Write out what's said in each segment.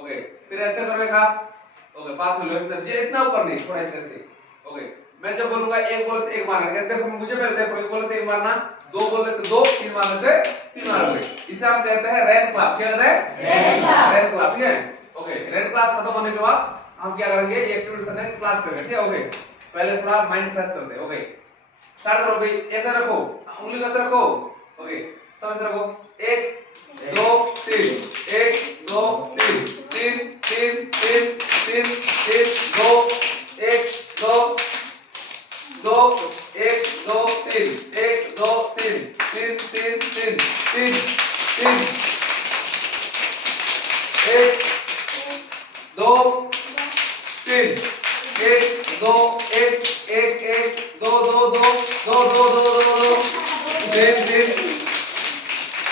Okay, फिर ऐसे करोगे ओके, पास में लो ये इतना ऊपर नहीं, थोड़ा ऐसे ओके। मैं जब बोलूंगा एक बोलने से एक मारना, कैसे देखो मुझे पहले देखो, एक बोलने से एक मारना, दो बोलने से दो, तीन मारने से तीन मारोगे। इसे हम कहते हैं रैन क्लैप। क्या कहते हैं? रैन क्लैप। ठीक है ओके। रैन क्लास खत्म होने के बाद हम क्या करेंगे, ये एक्टिविटी करने क्लास करेंगे। ठीक है ओके, पहले थोड़ा माइंड फ्रेश करते हैं। ओके स्टार्ट करो भाई, ऐसे रखो, उंगली कैसे रखो, ओके समझ से रखो, 1 2 3, 1 2 3, 3 3 3 3 3 2 1 2 2 1 2 3 1 2 3 3 3 3 3 3 1 2 3 1 2 1 1 1 2 2 2 2 2 2 2 3 3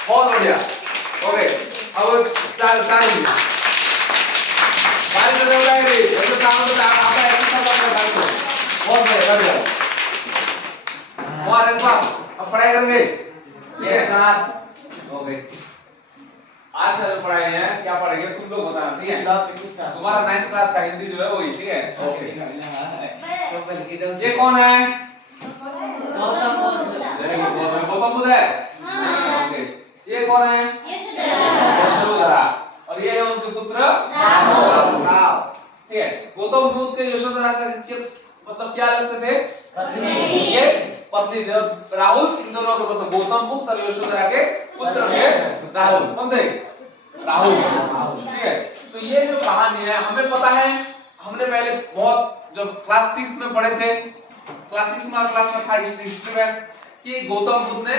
बहुत बढ़िया ओके। अब चार बारिश हो जाएगी, ऐसे काम तो आपका एक्सरसाइज आपका बारिश हो बहुत बढ़िया। और एक बार अब पढ़ाई करेंगे ये साथ ओके। आज का जो पढ़ाई है क्या पढ़ेंगे तुम लोग बताना, ठीक है? तुम्हारा 9th क्लास का हिंदी जो है वही, ठीक है ओके। ये कौन है? गौतम बुद्ध है ओके। ये कौन है? यशोधरा। और ये है उनके पुत्र राहुल। ठीक है, गौतम बुद्ध के यशोधरा से मतलब क्या लगते थे? ये पत्नी थे। राहुल इन दोनों के मतलब गौतम बुद्ध और यशोधरा के पुत्र थे राहुल। कौन थे? राहुल। ठीक है, तो ये जो कहानी है हमें पता है, हमने पहले बहुत जब क्लास 6 में पढ़े थे, क्लास 6 में क्लास में था हिस्ट्री में, कि गौतम बुद्ध ने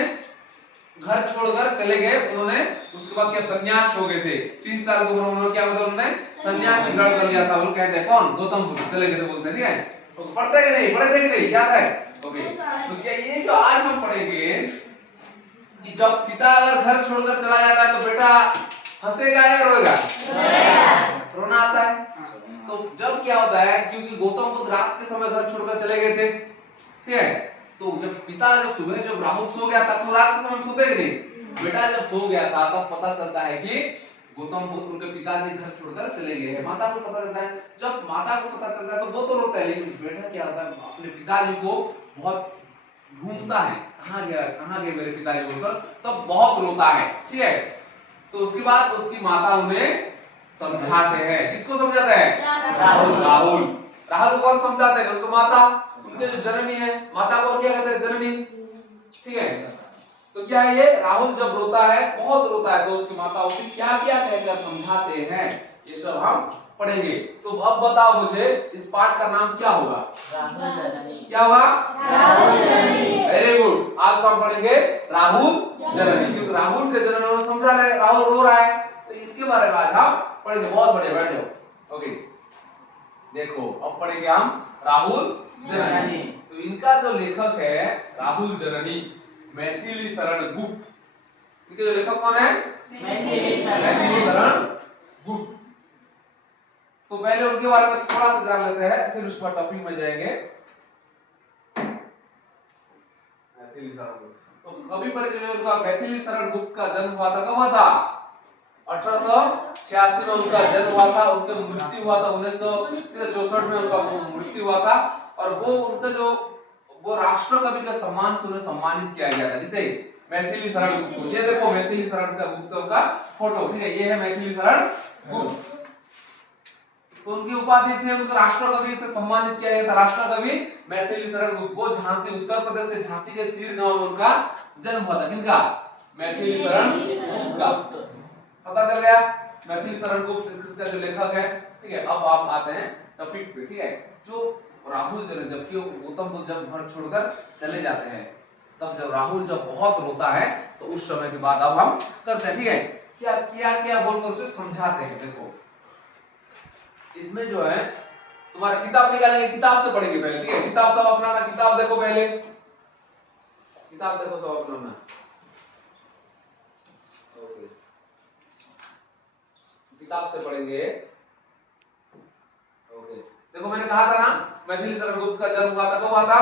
घर छोड़कर चले गए। उन्होंने उसके बाद क्या संन्यास हो गए थे 30 साल की उम्र में। उन्होंने क्या मतलब उन्होंने संन्यास ग्रहण कर लिया था। वो कहते हैं कौन? गौतम बुद्ध चले गए थे बोलते हैं। ठीक है, तो पढ़ते कि नहीं? पढ़े थे कि नहीं? याद है ओके। तो क्या ये जो आज हम पढ़ेंगे कि जब पिता अगर घर छोड़कर चला जाता है तो बेटा हंसेगा या रोएगा? रोना आता है। तो जब क्या होता है, क्योंकि गौतम बुद्ध रात के समय घर छोड़कर चले गए थे, ठीक है, तो जब पिता जब सुबह जब राहुल सो गया था, तो रात के समय सोते कि नहीं? बेटा जब सो गया था तब पता चलता है कि गौतम बुद्ध उनके पिताजी घर छोड़कर चले गए हैं। माता को पता चलता है। जब माता को पता चलता है तो वो तो रोता है, लेकिन बेटा क्या होता है, अपने पिताजी को बहुत ढूंढता है, कहां गए मेरे पिताजी बोलकर, तब बहुत रोता है। ठीक है, तो उसके बाद उसकी माता उन्हें समझाते हैं। किसको समझाते हैं? राहुल। राहुल को कौन समझाते हैं? उनको माता, उनके जो जननी है, माता को क्या कहते हैं? जननी। ठीक है, तो क्या ये राहुल जब रोता है, बहुत रोता है, तो उसकी माता उसे क्या क्या कहकर समझाते हैं, ये सब हम पढ़ेंगे। तो अब बताओ मुझे, इस पाठ का नाम क्या होगा? क्या होगा? Very good. आज हम पढ़ेंगे राहुल जननी, क्योंकि राहुल के जननी उन्होंने समझा रहे, राहुल रो रहा है, तो इसके बारे में आज हम पढ़ेंगे। बहुत बढ़िया, बैठ जाओ ओके। देखो अब पढ़ेंगे हम राहुल जननी। तो इनका जो लेखक है राहुल जननी मैथिली शरण गुप्त। इनके जो लेखक कौन है? मैथिली शरण गुप्त। तो पहले उनके बारे में थोड़ा सा जान लेते हैं, फिर उस पर टॉपिक में जाएंगे। मैथिली शरण गुप्त, तो कभी परिचय उनका मैथिली शरण गुप्त का जन्म हुआ था, कब हुआ था? 1886 में उनका जन्म हुआ था। उनका मृत्यु हुआ था 1964 में उनका मृत्यु हुआ था। और वो उनका जो वो राष्ट्र कवि का सम्मान से उन्हें सम्मानित किया गया था, जिसे मैथिली शरण गुप्त। ये देखो मैथिली शरण गुप्त का फोटो, ठीक है, ये है मैथिली शरण गुप्त। तो उनकी उपाधि थी, उनको राष्ट्र कवि से सम्मानित किया गया था, राष्ट्र कवि मैथिली शरण गुप्त। वो झांसी, उत्तर प्रदेश के झांसी के चीर गांव में उनका जन्म हुआ था। किनका? मैथिली शरण गुप्त का। पता चल गया मैथिली शरण गुप्त इसका जो लेखक है। ठीक है, अब आप आते हैं टॉपिक पे। ठीक है, जो राहुल जबकि गौतम बुद्ध जब घर छोड़कर चले जाते हैं, तब जब राहुल जब बहुत रोता है, तो उस समय के बाद अब हम करते हैं। ठीक है, क्या क्या क्या बोलकर उसे समझाते हैं। देखो इसमें जो है तुम्हारा किताब निकालेंगे, किताब से पढ़ेंगे पहले। ठीक है, किताब सब अपनाना, किताब देखो पहले, किताब देखो सब अपनाना ओके। किताब से पढ़ेंगे ओके। देखो मैंने कहा था ना मैथिली शरण गुप्त का जन्म हुआ था, कब हुआ था?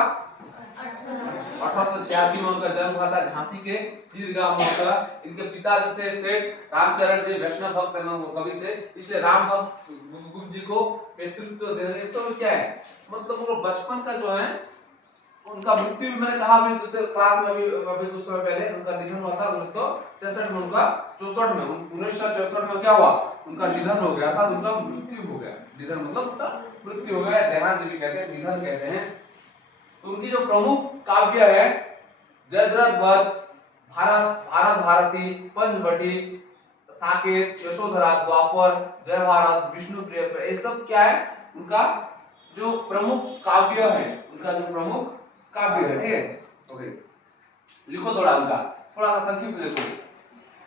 1886 में उनका जन्म हुआ था झांसी के चीरगांव में। इनके पिता जो थे सेठ रामचरण जी वैष्णव भक्त कवि थे, इसलिए राम भक्त गुप्त जी को नेतृत्व देने सब क्या है, मतलब वो बचपन का जो है उनका मृत्यु भी मैंने कहा अभी दूसरे क्लास में अभी कुछ समय पहले उनका निधन हुआ था 1966 में। उनका 64 में 1964 में क्या हुआ, उनका निधन हो गया था, उनका मृत्यु हो गया। निधन मतलब उनका मृत्यु हो गया, देहांत भी कहते हैं, निधन कहते हैं। तो उनकी जो प्रमुख काव्य है जयद्रथ वध, भारत भारती, पंचवटी, साकेत, यशोधरा, द्वापर, जय भारत, विष्णु प्रिय, ये सब क्या है उनका जो प्रमुख काव्य है, उनका जो प्रमुख काव्य है। ठीक है, ओके लिखो थोड़ा उनका, थोड़ा सा संक्षिप्त लिखो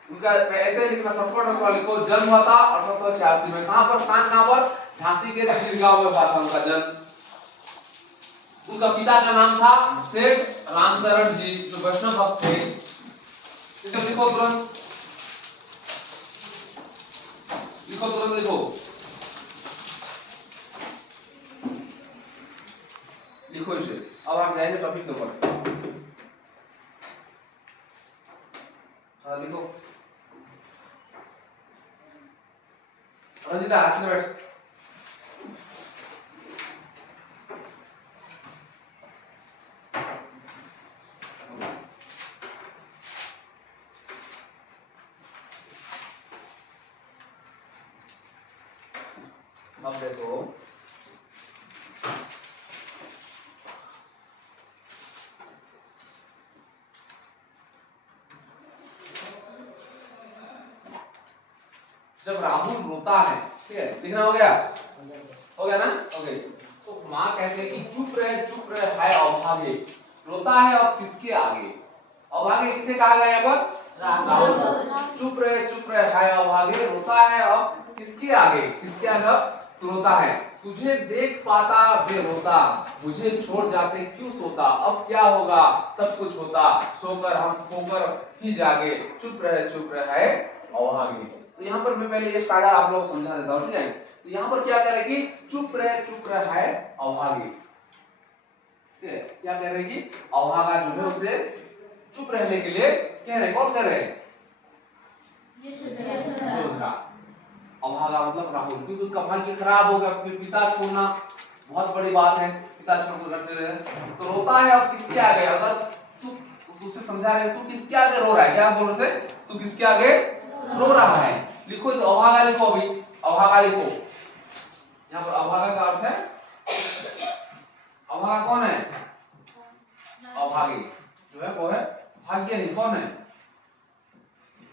उनका, ऐसे लिखना संपूर्ण थोड़ा लिखो। जन्म हुआ था 1886 में, कहां पर, स्थान कहां पर, झांसी के चीरगांव में हुआ था उनका जन्म। उनका पिता का नाम था सेठ रामचरण जी जो वैष्णव भक्त थे। इसे लिखो तुरंत, लिखो तुरंत लिखो, लिखो इसे। अब हम जाएंगे टॉपिक के ऊपर, लिखो। रंजिता हाथ में बैठ, अब देखो जब राहुल रोता है, ठीक है, लिखना हो गया, हो गया ना, ओके। तो माँ कहते हैं कि चुप रहे हाय अभागे, रोता है अब किसके आगे, अभागे किसे कहा गया यहाँ पर, राहुल। चुप रहे हाय अभागे, रोता है अब किसके आगे, किसके आगे अब रोता है, तुझे देख पाता बेरोता, मुझे छोड़ जाते क्यों सोता, अब क्या होगा सब कुछ होता, सोकर हम सोकर ही जागे, चुप रहे है अभागे। तो यहाँ पर मैं पहले ये स्टार्ट आप लोगों को समझा देता हूँ, ठीक है। तो यहाँ पर क्या कह रहे कि चुप रहे है अभागे, ठीक है, क्या कह रहे कि अभागा जो है उसे चुप रहने के लिए कह रहे, कौन कह रहे, यशोधरा। अभागा मतलब राहुल, क्योंकि उसका भाग्य खराब हो गया, अपने पिता छोड़ना बहुत बड़ी बात है, पिता छोड़कर घर चले गए, तो रोता है अब किसके आगे, अगर तू उसे समझा रहे तू किसके आगे रो रहा है, क्या बोल रहे थे, तू किसके आगे रो रहा है, लिखो इस अभागा लिखो, अभी अभागा लिखो। यहाँ पर अभागा का अर्थ है, अभागा कौन है, अभागी जो है वो है भाग्यहीन, कौन है,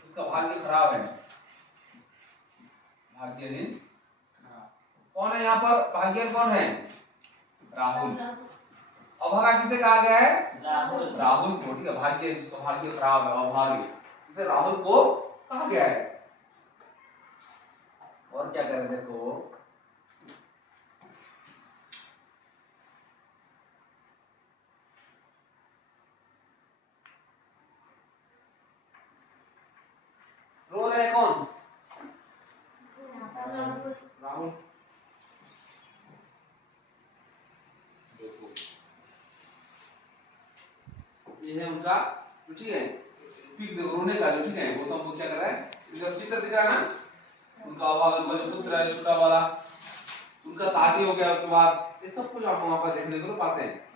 उसका भाग्य खराब है, भाग्यहीन कौन है यहाँ पर, भाग्यहीन कौन है, राहुल। अभागा किसे कहा गया है, राहुल को, ठीक है, भाग्य जिसका भाग्य खराब है अभागी, इसे राहुल को कहा गया है। और क्या करें देखो, रो रहे कौन, राहुल। देखो ये है उनका, ठीक है, पीक देखो रोने का जो, ठीक है, वो तो हमको क्या कर रहा है, इनका चित्र दिख रहा है ना, उनका अभागा, उनका जो पुत्र है छोटा वाला, उनका शादी हो गया, उसके बाद ये सब कुछ आप वहां पर देखने को पाते हैं।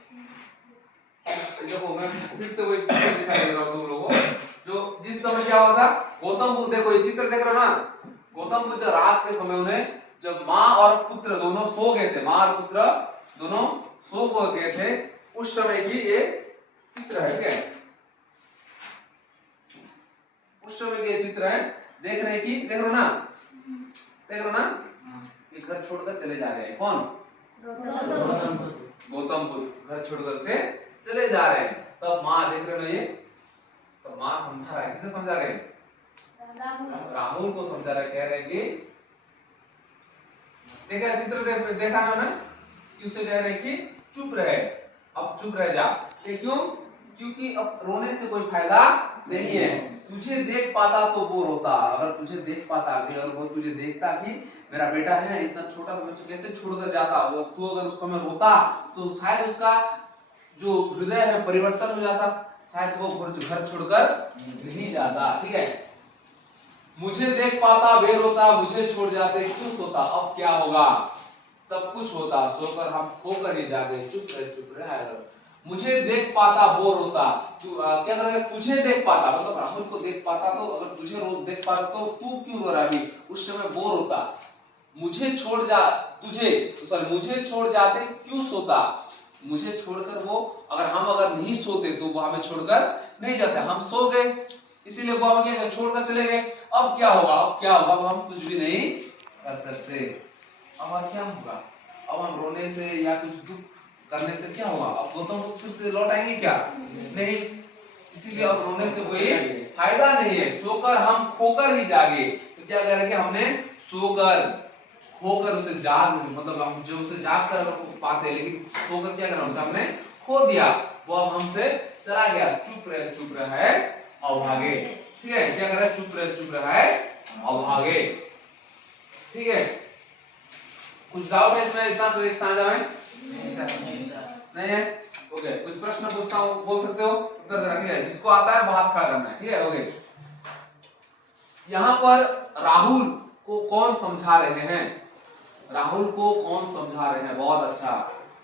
देखो मैं फिर से वही चित्र दिखाई दे रहा हूँ तुम लोगों को, जो जिस समय क्या हुआ था, गौतम बुद्ध, देखो ये चित्र देख रहे हो ना, गौतम बुद्ध रात के समय उन्हें जब माँ और पुत्र दोनों सो गए थे, माँ और पुत्र दोनों सो गए थे, उस समय की ये चित्र है, ठीक है, उस समय के चित्र है, देख रहे कि देख रहे हो ना, ये घर छोड़कर चले जा रहे हैं, कौन, गौतम बुद्ध घर छोड़कर से चले जा रहे हैं। तब माँ देख रहे हो ये, तो माँ समझा रहा है, किसे समझा रहे, राहुल को समझा रहा है, कह रहे कि देखा चित्र देखा ना, कि उसे कह रहे कि चुप रहे, अब चुप रह जा, ये क्यों, क्योंकि अब रोने से कोई फायदा नहीं है, तुझे देख पाता तो वो रोता, अगर तुझे देख पाता, अगर वो तुझे देखता कि मेरा बेटा है इतना छोटा सा, कैसे छोड़कर जाता, वो तू अगर उस समय रोता तो शायद उसका जो हृदय है परिवर्तन हो जाता, शायद वो घर छोड़कर नहीं जाता। ठीक है, मुझे देख पाता वे रोता, मुझे छोड़ जाते क्यों सोता, अब क्या होगा, तब कुछ होता, सोकर हम खोकर ही जागे, चुप रहे अगर। मुझे देख पाता वो रोता, तू क्या कर रहा है, तुझे देख पाता, मतलब राहुल को देख पाता, तो अगर तुझे देख पाता तो तू क्यों रो रहा है, उस समय वो रोता। मुझे छोड़ जा तुझे सॉरी मुझे छोड़ जाते क्यों सोता, मुझे छोड़कर वो, अगर नहीं सोते तो वो हमें छोड़कर नहीं जाते, हम सो गए इसीलिए वो हमें क्या छोड़कर चले गए। अब क्या होगा, अब हम कुछ भी नहीं कर सकते। अब क्या होगा, अब हम रोने से या कुछ दुख करने से क्या होगा, अब गौतम बुद्ध फिर से लौट आएंगे क्या, नहीं। इसीलिए अब रोने से कोई फायदा नहीं है, सोकर हम खोकर ही जागे। तो क्या करेंगे, हमने सोकर खोकर उसे जाग, मतलब हम जो उसे जाग कर पाते, लेकिन सोकर क्या करना, उसे हमने खो दिया, वो अब हमसे चला गया। चुप रहे अभागे। ठीक है, क्या कर रहा है, चुप रहे अभागे। ठीक है, कुछ डाउट है इसमें, इतना से स्टैंडर्ड में नहीं है। ओके, कुछ प्रश्न पूछता हूँ, बोल सकते हो, उत्तर देना। ठीक है, जिसको आता है वो हाथ खड़ा करना है। ठीक है, ओके। यहाँ पर राहुल को कौन समझा रहे हैं, राहुल को कौन समझा रहे हैं, बहुत अच्छा।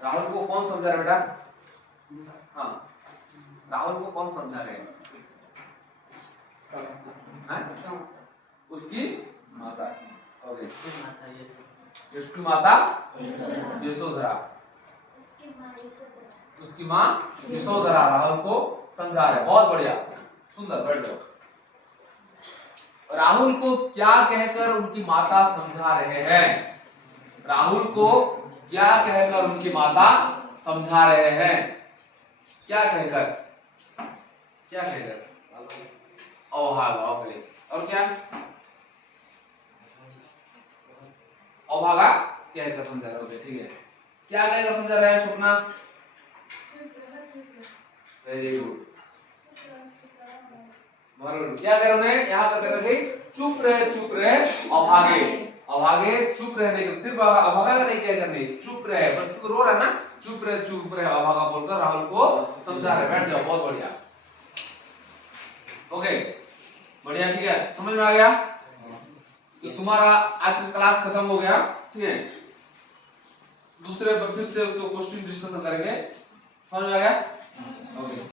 राहुल को कौन समझा रहे बेटा, हाँ राहुल को कौन समझा रहे हैं, उसकी माता। ओके, उसकी माता यशोधरा, उसकी माँ यशोधरा राहुल को समझा रहे, बहुत बढ़िया, सुंदर, बैठ जाओ। राहुल को क्या कहकर उनकी माता समझा रहे हैं, राहुल को क्या कहकर उनकी माता समझा रहे हैं, क्या कहकर, ओके, और क्या अभागा कहकर समझा रहे हैं। ठीक है, क्या कहकर समझा रहे हैं स्वप्ना, वेरी गुड, क्या कर रहे हैं, यहाँ पर कर रहे चुप रहे अभागे, अभागे चुप रहने के, सिर्फ अभागा नहीं क्या करने, चुप रहे, बच्चों को रो रहा है ना, चुप रहे अभागा बोलकर राहुल को समझा रहे। बैठ जाओ, बहुत बढ़िया, ओके, बढ़िया। ठीक है, समझ में आ गया, तो तुम्हारा आज का क्लास खत्म हो गया। ठीक है, दूसरे फिर से उसको क्वेश्चन डिस्कशन करेंगे, समझ में आ गया, ओके।